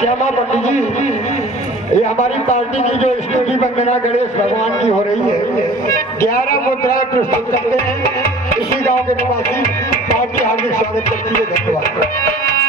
श्यामा पंडित जी, ये हमारी पार्टी की जो स्तुति वंदना गणेश भगवान की हो रही है, 11 मुद्राएं प्रस्तुत करते हैं। इसी गांव के निवासी पार्टी हार्दिक स्वागत करती है। धन्यवाद।